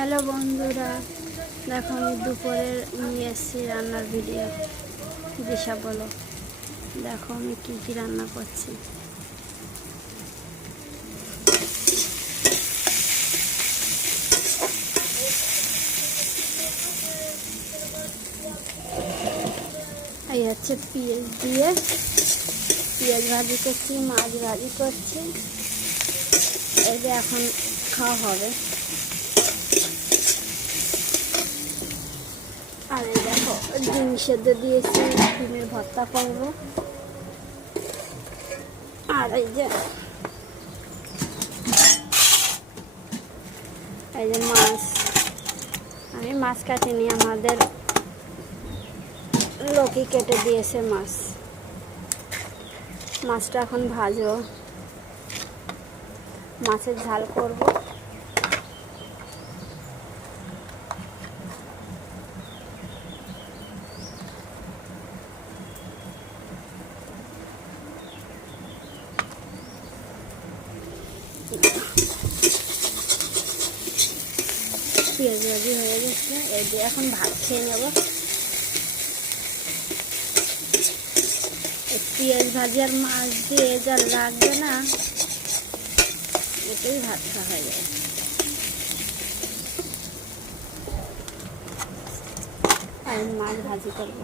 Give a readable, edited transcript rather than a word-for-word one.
Hello বন্ধুরা, দেখো আমি দুপুরে নিয়ে এসেছি রান্নার ভিডিও। দিশা বলো, দেখো আমি কি কি রান্না করছি। এই হচ্ছে পেঁয়াজ ভাজি করছি, মাছ ভাজি করছি। এই যে এখন খাওয়া হবে। আর এই দেখো ডিম সেদ্ধ দিয়েছি, ডিমের ভর্তা করবো। আর এই যে মাছ, আমি মাছ কাটিনি, আমাদের লোকই কেটে দিয়েছে মাছটা এখন ভাজবো, মাছের ঝাল করব। পেঁয়াজ ভাজি হয়ে গেছে, এই দিয়ে এখন ভাত খেয়ে নেব। পেঁয়াজ ভাজি আর মাছ দিয়ে যা লাগবে না, এটাই ভাত খাওয়া হয়ে যায়। আর মাছ ভাজি করবো।